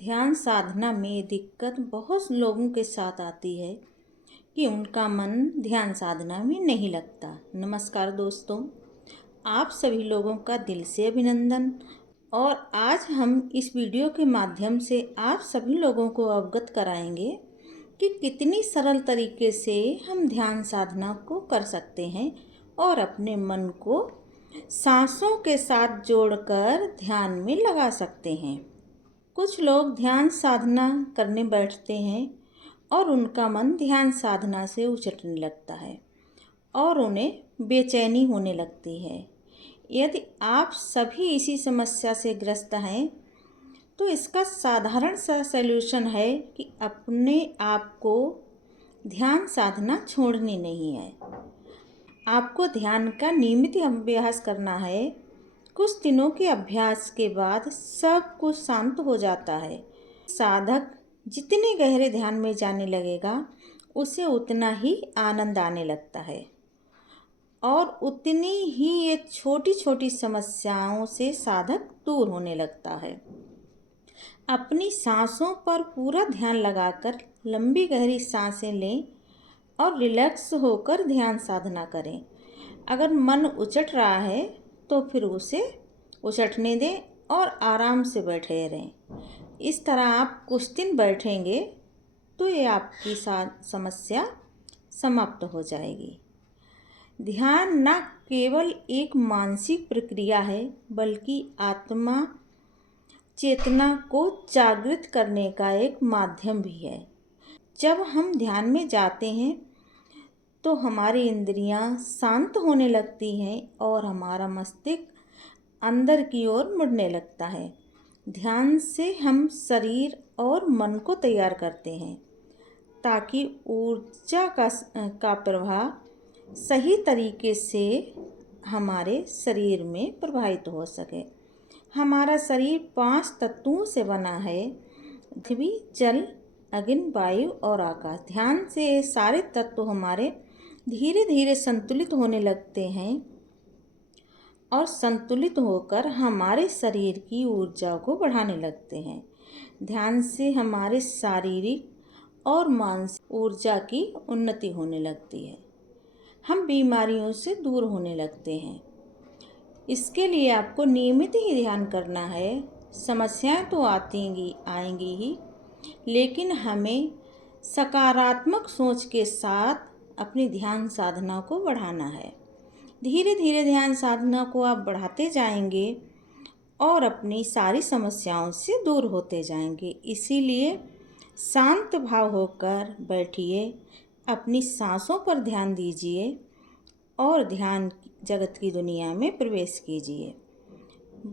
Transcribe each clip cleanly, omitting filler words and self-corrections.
ध्यान साधना में दिक्कत बहुत लोगों के साथ आती है कि उनका मन ध्यान साधना में नहीं लगता। नमस्कार दोस्तों, आप सभी लोगों का दिल से अभिनंदन। और आज हम इस वीडियो के माध्यम से आप सभी लोगों को अवगत कराएंगे कि कितनी सरल तरीके से हम ध्यान साधना को कर सकते हैं और अपने मन को सांसों के साथ जोड़कर ध्यान में लगा सकते हैं। कुछ लोग ध्यान साधना करने बैठते हैं और उनका मन ध्यान साधना से उचटने लगता है और उन्हें बेचैनी होने लगती है। यदि आप सभी इसी समस्या से ग्रस्त हैं तो इसका साधारण सा सलूशन है कि अपने आप को ध्यान साधना छोड़नी नहीं है। आपको ध्यान का नियमित अभ्यास करना है। कुछ दिनों के अभ्यास के बाद सब कुछ शांत हो जाता है। साधक जितने गहरे ध्यान में जाने लगेगा उसे उतना ही आनंद आने लगता है और उतनी ही ये छोटी छोटी समस्याओं से साधक दूर होने लगता है। अपनी सांसों पर पूरा ध्यान लगाकर लंबी गहरी सांसें लें और रिलैक्स होकर ध्यान साधना करें। अगर मन उचट रहा है तो फिर उसे उचटने दें और आराम से बैठे रहें। इस तरह आप कुछ दिन बैठेंगे तो ये आपकी समस्या समाप्त हो जाएगी। ध्यान न केवल एक मानसिक प्रक्रिया है बल्कि आत्मा चेतना को जागृत करने का एक माध्यम भी है। जब हम ध्यान में जाते हैं तो हमारी इंद्रियां शांत होने लगती हैं और हमारा मस्तिष्क अंदर की ओर मुड़ने लगता है। ध्यान से हम शरीर और मन को तैयार करते हैं ताकि ऊर्जा का प्रवाह सही तरीके से हमारे शरीर में प्रवाहित हो सके। हमारा शरीर 5 तत्वों से बना है: पृथ्वी, जल, अग्नि, वायु और आकाश। ध्यान से सारे तत्व हमारे धीरे धीरे संतुलित होने लगते हैं और संतुलित होकर हमारे शरीर की ऊर्जा को बढ़ाने लगते हैं। ध्यान से हमारे शारीरिक और मानसिक ऊर्जा की उन्नति होने लगती है। हम बीमारियों से दूर होने लगते हैं। इसके लिए आपको नियमित ही ध्यान करना है। समस्याएं तो आएंगी ही, लेकिन हमें सकारात्मक सोच के साथ अपनी ध्यान साधना को बढ़ाना है। धीरे धीरे ध्यान साधना को आप बढ़ाते जाएंगे और अपनी सारी समस्याओं से दूर होते जाएंगे। इसीलिए शांत भाव होकर बैठिए, अपनी सांसों पर ध्यान दीजिए और ध्यान जगत की दुनिया में प्रवेश कीजिए।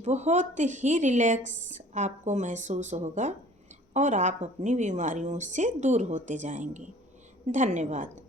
बहुत ही रिलैक्स आपको महसूस होगा और आप अपनी बीमारियों से दूर होते जाएंगे। धन्यवाद।